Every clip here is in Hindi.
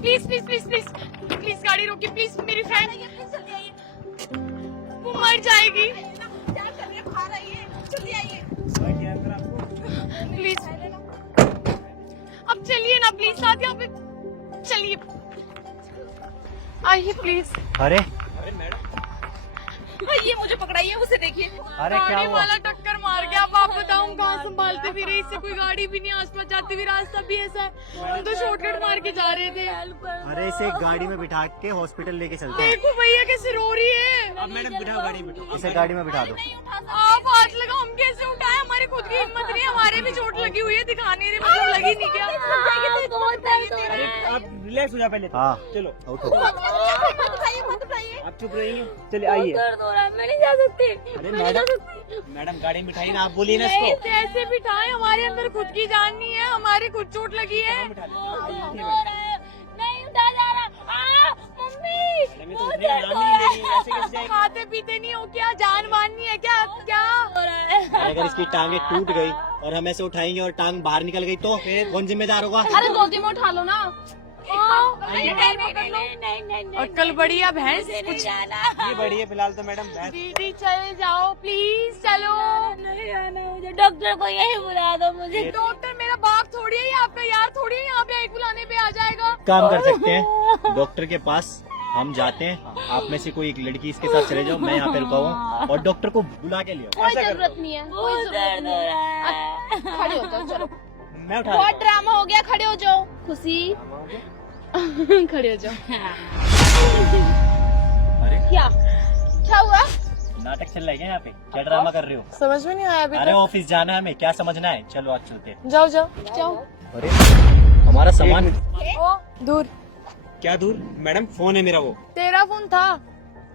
Please please please please please गाड़ी रोकी प्लीज, मेरी फ्रेंड वो मर जाएगी। प्लीज अब चलिए ना प्लीज, साथ यहाँ पे चलिए, आइए प्लीज। अरे ये मुझे पकड़ाइए, उसे देखिए। अरे क्या गाड़ी हुआ? वाला टक्कर मार गया। अब आप बताऊं कहाँ संभालते फिरे, इससे कोई गाड़ी भी नहीं आसपास जाती हुई, रास्ता भी ऐसा है। हम तो शॉर्टकट मार के जा रहे थे। अरे इसे गाड़ी में बिठा के हॉस्पिटल लेके चलते हैं। देखो भैया कैसे रो रही है। अब मैडम बिठाओ गाड़ी में। इसे गाड़ी में बिठा दो। आप हाथ लगाओ, हम कैसे उठाए, हमारी खुद की हिम्मत नहीं, हमारे भी चोट लगी हुई है, दिखा नहीं रहे, मतलब लगी नहीं क्या। अरे आप रिलैक्स हो जाओ पहले। हाँ चलो उठो। आप चुप रहिए। चलिए आइए। दर्द हो रहा है, मैं नहीं जा सकती। अरे मैडम गाड़ी में बिठाइए ना, आप बोलिए ना नहीं इसको। ऐसे बिठाए, हमारे अंदर खुद की जान नहीं है, हमारे खुद चोट लगी है। नहीं उठा जा रहा। मम्मी मैं तो उठने का नाम ही नहीं ले रही हूँ, ऐसे कैसे जाएगी? खाते पीते नहीं हो क्या, जान माननी है क्या क्या? अगर इसकी टांगे टूट गई और हम ऐसे उठाएंगे और टांग बाहर निकल गई तो फिर कौन जिम्मेदार होगा? अरे गोदी में उठा लो ना। अक्कल बड़ी है भैंस कुछ। ये बड़ी है फिलहाल तो मैडम। दीदी चल जाओ प्लीज, चलो। नहीं आना मुझे, डॉक्टर को यही बुला दो मुझे। डॉक्टर मेरा बाप थोड़ी है, आपका यार थोड़ी है, यहाँ पे एक बुलाने पे आ जाएगा। काम कर सकते हैं, डॉक्टर के पास हम जाते हैं, आप में से कोई एक लड़की इसके साथ चले जाओ, मैं यहाँ पे रुका हूँ और डॉक्टर को बुला के लियो। कोई जरूरत नहीं है, कोई जरूरत नहीं है। खड़े हो जाओ, चलो। मैं उठा बहुत ड्रामा हो गया, खड़े हो जाओ। खुशी खड़े हो जाओ। अरे क्या हुआ? नाटक चल रहा है क्या यहाँ पे? क्या ड्रामा कर रहे हो? समझ में नहीं आया अभी अरे ऑफिस जाना है हमें, क्या समझना है? चलो आज चलते हैं। जाओ जाओ जाओ। अरे हमारा सामान। ओ दूर, क्या दूर? मैडम फोन है मेरा, वो तेरा फोन था,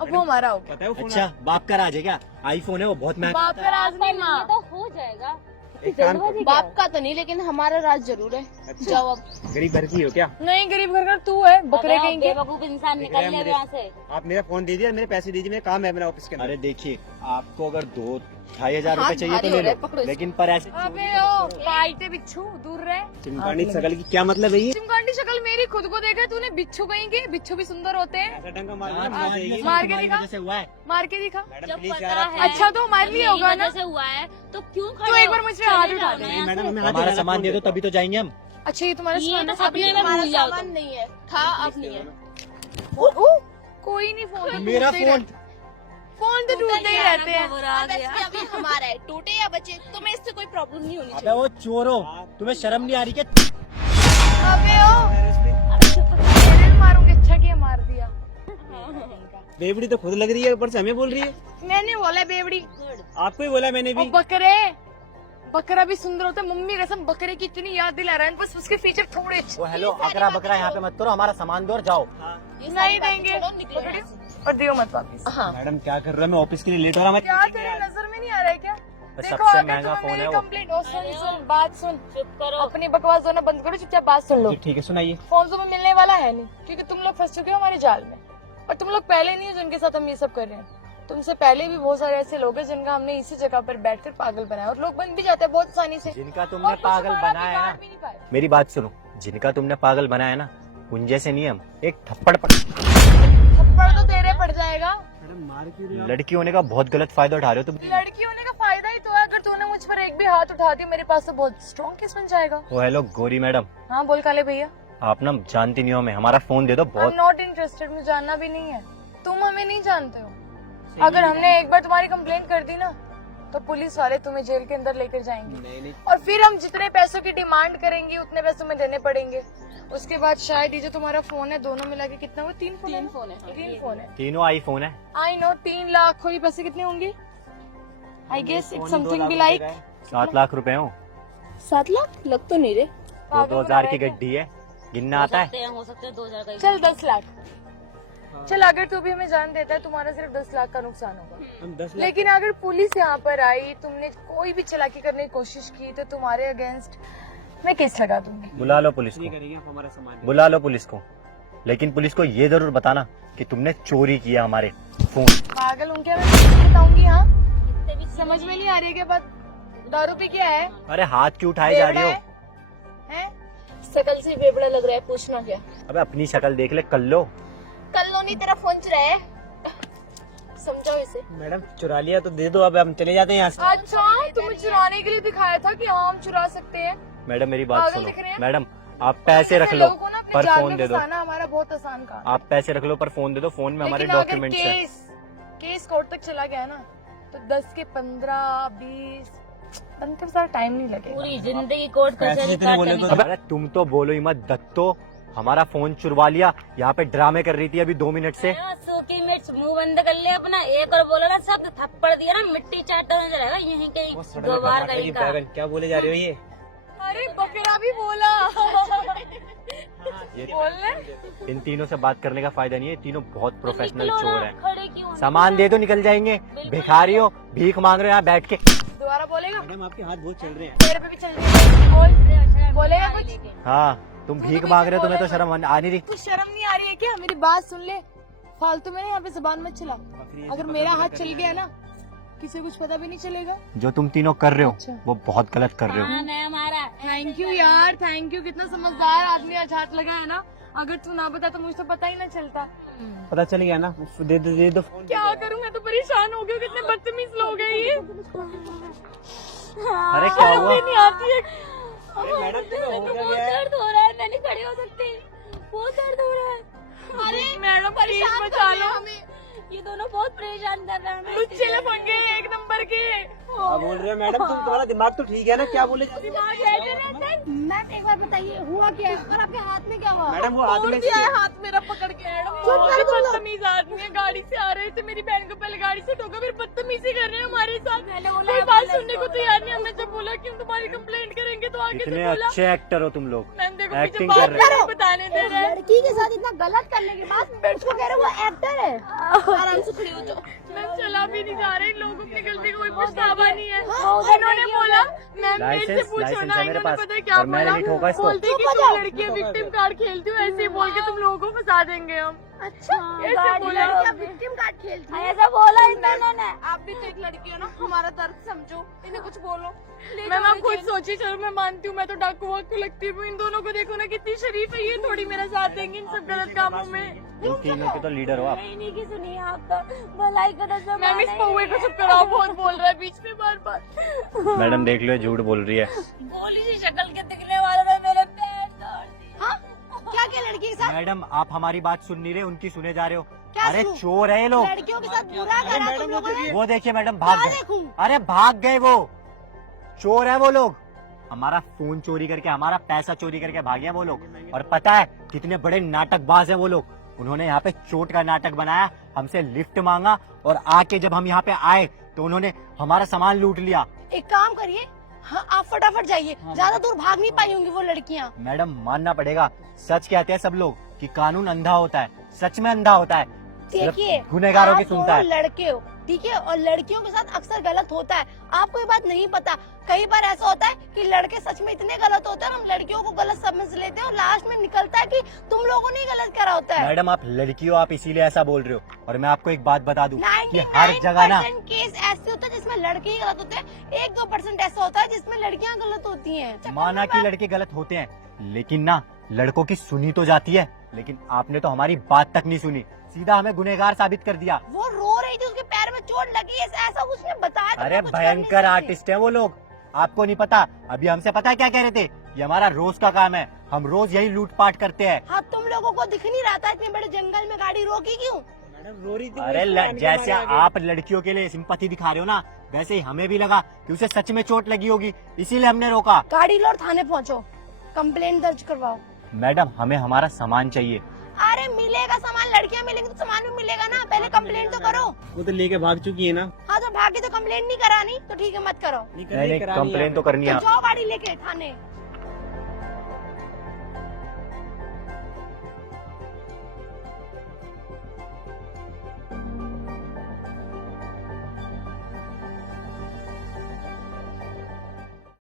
अब वो हमारा हो गया। पता है वो फोन। अच्छा बाप का राज है क्या? आईफोन है वो बहुत महंगा। बाप का राज नहीं माँ। तो हो जाएगा। एक काम करो। बाप का तो नहीं, लेकिन हमारा राज जरूर है। अच्छा। जाओ अब। गरीब घर की हो क्या? नहीं गरीब घर का तू है, बकरे कहेंगे। बेवकूफ इंसान दिख निकल रहा है ले मुझे। यहाँ से। आप मेरा फोन दीजिए, मेरे पैसे दीजिए, मेरा काम है मेरा ऑफिस के अंदर। अरे देखिए आपको अगर 2-2,500 रुपए हाथ चाहिए भारी तो हो ले रहा है, लो, पकड़ो इसको। लेकिन पर ऐसे अबे ओ पालते बिच्छू, दूर रहे। चिमकांडी शकल की क्या मतलब है ये? चिमकांडी शक्ल मेरी, खुद को देखा तूने? बिच्छू कहेंगे, बिच्छू भी सुंदर होते हैं। ऐसा ढंग का मार यार, मार देगी। मार के तुम्हारी दिखा। वजह से हुआ है। मार के दिखा। मैडम जब प्लीज पता यार आप। है अच्छा तो हमारे लिए होगा ना। जैसे हुआ है तो क्यों तो खड़े एक बार मुझे हाथ उठा दे। नहीं मैडम हमें हाथ हमारा लगाना, सामान फोन दे दो तभी तो जाएंगे हम। अच्छा ये तुम्हारा ये सामान ना है? सपने में भूल जाओ तुम। नहीं है, था अब नहीं है। कोई नहीं, फोन तो मेरा टूटते ही फोन। रहते- फोन तो टूटते ही रहते हैं। अभी हमारा है, टूटे या बचे, तुम्हें इससे कोई प्रॉब्लम नहीं होनी अबे वो चोर हो, तुम्हें शर्म नहीं आ रही क्या? अबे ओ तेरे मारूंगी, अच्छा किया मार दिया। बेवड़ी तो खुद लग रही है, ऊपर से हमें बोल रही है। मैंने बोला बेवड़ी। आपको ही बोला मैंने और भी। बकरे, बकरा भी सुंदर होता है, मम्मी कसम बकरे की इतनी याद दिला रहा है, बस उसके फीचर थोड़े अच्छे। वो हेलो अकरा बकरा यहाँ पे मत करो, हमारा सामान दो और जाओ। नहीं देंगे और दियो मत वापिस। हाँ। मैडम क्या कर रहा है, मैं ऑफिस के लिए लेट हो रहा हूँ। क्या तेरे नजर में नहीं आ रहा है क्या? बस देखो सबसे अगर महंगा तुम्हें फोन है मेरी वो। कंप्लेंट हो, सुन बात सुन, चुप करो। अपनी बकवास होना बंद करो, चुपचाप बात सुन लो। जी, ठीक है सुनाइए। फोन तुम्हें मिलने वाला है नहीं, क्योंकि तुम लोग फंस चुके हो हमारे जाल में, और तुम लोग पहले नहीं हो जिनके साथ हम ये सब कर रहे हैं। तुमसे पहले भी बहुत सारे ऐसे लोग हैं जिनका हमने इसी जगह पर बैठकर पागल बनाया, और लोग बन भी जाते हैं बहुत आसानी से। जिनका तुमने और कुछ पागल हमारा बनाया बिगाड़ ना, भी नहीं पाए। मेरी बात सुनो, जिनका तुमने पागल बनाया ना, उन जैसे नहीं हम एक थप्पड़ थप्पड़ तो तेरे पड़ जाएगा। मैडम मार क्यों रही हो? लड़की होने का बहुत गलत फायदा उठा रहे हो तुम। लड़की होने का फायदा ही तो है, अगर तूने मुझ पर एक भी हाथ उठा दिया मेरे पास तो बहुत स्ट्रॉन्ग केस बन जाएगा। ओ हेलो गोरी मैडम, हाँ बोल काले भैया। आप ना जानती नहीं हो हमें, हमारा फोन दे दो आई एम बहुत। नॉट इंटरेस्टेड, मुझे जानना भी नहीं है, तुम हमें नहीं जानते हो। अगर हमने एक बार तुम्हारी कंप्लेंट कर दी ना तो पुलिस वाले तुम्हें जेल के अंदर लेकर जाएंगे, नहीं और फिर हम जितने पैसों की डिमांड करेंगे उतने पैसों में देने पड़ेंगे। उसके बाद शायद ये जो तुम्हारा फोन है, दोनों मिला के कितना हुआ? 3 फोन है। 3 फोन है। 3 फोन है। तीनों आईफोन है। आई नो 3 लाख, कोई पैसे कितने होंगे? I guess it's something be like 7 lakh रुपए हो। 7 लाख लग तो नहीं रहे। 2000 की गड्डी है, गिनना आता है? हो सकते हैं 2000 का। चल 10 लाख। चल अगर तू भी हमें जान देता है, तुम्हारा सिर्फ 10 लाख का नुकसान होगा। हम 10 लाख। लेकिन अगर पुलिस यहाँ पर आई, तुमने कोई भी चालाकी करने की कोशिश की, तो तुम्हारे अगेंस्ट मैं केस लगा दूंगी। बुला लो पुलिस नहीं को, करेंगे आप हमारा सामान। बुला लो पुलिस को, लेकिन पुलिस को ये जरूर बताना कि तुमने चोरी किया हमारे फोन। पागल उनके मैं बताऊंगी। हाँ समझ में नहीं आ रही है क्या बात? दारू पी क्या है? अरे हाथ क्यों उठाए जा रही हो? हैं? शकल से बेबड़ा लग रहा है, पूछना क्या? अबे अपनी शक्ल देख ले, कर लो। कल लोनी तेरा फोन चुराया है, समझाओ इसे। मैडम चुरा लिया तो दे दो, अब हम चले जाते हैं यहाँ से। अच्छा, तुम्हें चुराने के लिए दिखाया था कि हाँ हम चुरा सकते हैं। मैडम मेरी बात पागल सुनो। दिख रहे हैं? मैडम आप पैसे रख लो, लोगों को ना अपने पर जाल फोन में दे दो। फंसाना हमारा बहुत आसान काम है। आप पैसे रख लो पर फोन दे दो, फोन में हमारे लेकिन अगर डॉक्यूमेंट्स हैं। केस कोर्ट तक चला गया ना तो 10 के 15 20 बनते सारा टाइम नहीं लगेगा। पूरी जिंदगी कोर्ट पैसे कचहरी जितने बोले काटने तो- की। अरे तुम तो बोलो ही मत, दत्तो हमारा फोन चुरवा लिया, यहाँ पे ड्रामे कर रही थी अभी 2 मिनट से। सूखी मिर्च मुंह बंद कर ले अपना, एक और बोला ना सब थप्पड़ दिया ना मिट्टी चाटता नजर आएगा यहीं कहीं वो सड़क दो पे बार टमाटर कहीं की का। बैगन, क्या बोले जा रहे हो ये? अरे बकरा भी बोला। ये बोल रहे इन तीनों से बात करने का फायदा नहीं है, तीनों बहुत प्रोफेशनल निकलो चोर ना, हैं। खड़े क्यों? सामान दे दो निकल जाएंगे, भिखारी हो, भीख मांग रहे हो यहाँ बैठ के। दोबारा बोलेगा? मैडम आपके हाथ बहुत चल रहे हैं। तेरे पे भी चल रही है। बोल, बोलेगा कुछ? हाँ तुम भीख मांग रहे हो, तुम्हें तो शर्म आ नहीं रही। कुछ शर्म नहीं आ रही है क्या? मेरी बात सुन ले, फालतू में यहाँ पे जुबान मत चला। अगर मेरा हाथ चल गया ना किसी को कुछ पता भी नहीं चलेगा। जो तुम तीनों कर रहे हो अच्छा। वो बहुत गलत कर रहे हो। हाँ, नहीं हमारा थैंक यू यार, थैंक यू। कितना समझदार आदमी आज हाथ लगा है ना। अगर तू ना बता तो मुझे तो पता ही ना चलता। पता चल गया ना, दे दो फोन। क्या करूं, मैं तो परेशान हो गई हूँ। कितने बदतमीज लोग हैं ये। अरे क्या शर्म हुआ? भी नहीं आती है। मैडम हो बहुत गया दर्द हो रहा है, मैं नहीं खड़ी हो सकती, बहुत दर्द हो रहा है। अरे मैडम परेशान बचा लो हमें। ये दोनों बहुत परेशान कर रहे हैं हमें। लुच्चे लफंगे एक नंबर के। क्या बोल रहे हो मैडम? तुम तुम्हारा दिमाग तो ठीक है ना, क्या बोले जा रहे हो? मैम एक बार बताइए हुआ क्या है और आपके हाथ में क्या हुआ? मैडम वो हाथ में दिया है हाथ मेरा पकड़ के। मैडम बदतमीज आदमी है, गाड़ी से आ रहे थे, मेरी बहन को पहले गाड़ी से ठोका, फिर बदतमीजी कर रहे हैं हमारे साथ। कोई बात सुनने को तैयार नहीं। हमने जब बोला कि हम तुम्हारी कंप्लेंट करेंगे तो आगे कितने से बोला अच्छे एक्टर हो तुम लोग, मैम देखो एक्टिंग पीछे कर रहे हो। बात बताने दे रहे हैं। लड़की के साथ इतना गलत करने के बाद उसको कह रहे वो एक्टर है। आराम से खड़ी हो जाओ। मैम चला भी नहीं जा रहे। इन लोगों की गलती का कोई पछतावा नहीं है। इन्होंने बोला मैम मेरे से पूछो लाइसेंस ना, है मेरे इन्होंने पास पता है क्या और मैंने बोला? नहीं ठोका इसको। बोलती कि तुम लड़की विक्टिम कार्ड खेलती हो, ऐसे ही बोल के तुम लोगों को फंसा देंगे हम। अच्छा ऐसे बोला क्या? विक्टिम कार्ड खेलती है ऐसा बोला इन्होंने। आप भी तो एक लड़की हो ना, हमारा दर्द समझो, इन्हें कुछ बोलो। मैम आप खुद सोचिए। चलो मैं मानती हूँ, मैं तो डाकू वाकू लगती हूँ। इन दोनों को देखो ना कितनी शरीफ है ये, थोड़ी मेरा साथ देंगे इन सब गलत कामों में। तुम तीनों के तो लीडर हो आप। नहीं की सुनिए आप तो भलाई का दस मैम इस पौवे को चुप कराओ, बहुत बोल रहा है बीच में बार बार। मैडम देख लो ये झूठ बोल रही है। गोली सी शक्ल के दिखने वाले ने मेरे पैर तोड़ दिए। क्या क्या लड़की के साथ? मैडम आप हमारी बात सुन नहीं रहे, उनकी सुने जा रहे हो। क्या अरे सुनूं? चोर है ये लोग। लड़कियों के साथ बुरा करा तुम लोगों ने। वो देखिए मैडम भाग क्या गए। देखूं? अरे भाग गए वो, चोर है वो लोग। हमारा फोन चोरी करके, हमारा पैसा चोरी करके भागे हैं वो लोग। और पता है कितने बड़े नाटकबाज हैं वो लोग। उन्होंने यहाँ पे चोट का नाटक बनाया, हमसे लिफ्ट मांगा और आके जब हम यहाँ पे आए तो उन्होंने हमारा सामान लूट लिया। एक काम करिए, हाँ आप फटाफट जाइए, ज्यादा दूर भाग नहीं पाई होंगी वो लड़कियाँ। मैडम मानना पड़ेगा, सच कहते हैं सब लोग कि कानून अंधा होता है, सच में अंधा होता है। देखिए गुनहगारों की आप सुनता है। दोनों लड़के हो, ठीक है, और लड़कियों के साथ अक्सर गलत होता है। आपको ये बात नहीं पता, कई बार ऐसा होता है कि लड़के सच में इतने गलत होते हैं, हम लड़कियों को गलत समझ लेते हैं और लास्ट में निकलता है कि तुम लोगों ने ही गलत करा होता है। मैडम आप लड़की हो, आप इसीलिए ऐसा बोल रहे हो। और मैं आपको एक बात बता दूं कि 99% हर जगह ना केस ऐसे होते हैं जिसमें लड़के ही गलत होते हैं, 1-2% ऐसा होता है जिसमें लड़कियां गलत होती हैं। माना कि लड़के गलत होते हैं, लेकिन ना लड़कों की सुनी तो जाती है। लेकिन आपने तो हमारी बात तक नहीं सुनी, सीधा हमें गुनहगार साबित कर दिया। वो रो रही थी, उसके पैर में चोट लगी है, ऐसा उसने बताया। अरे भयंकर आर्टिस्ट है वो लोग, आपको नहीं पता। अभी हमसे पता है क्या कह रहे थे, ये हमारा रोज का काम है, हम रोज यही लूटपाट करते हैं। हाँ तुम लोगों को दिख नहीं रहा था, इतने बड़े जंगल में गाड़ी रोकी क्यों? मैडम रो रही थी वो, अरे इसको आने के जैसे मारे आगे। आप लड़कियों के लिए सिंपैथी दिखा रहे हो ना, वैसे ही हमें भी लगा कि उसे सच में चोट लगी होगी, इसीलिए हमने रोका। गाड़ी लो और थाने पहुँचो, कंप्लेंट दर्ज करवाओ। मैडम हमें हमारा सामान चाहिए। अरे मिलेगा सामान, लड़कियां मिलेंगी तो सामान भी मिलेगा ना, पहले कंप्लेंट तो करो। वो तो लेके भाग चुकी है ना। हाँ तो भागी तो कंप्लेंट नहीं करानी तो ठीक है, मत करो। नहीं नहीं करानी है कंप्लेन तो करनी तो है। जाओ गाड़ी लेके थाने।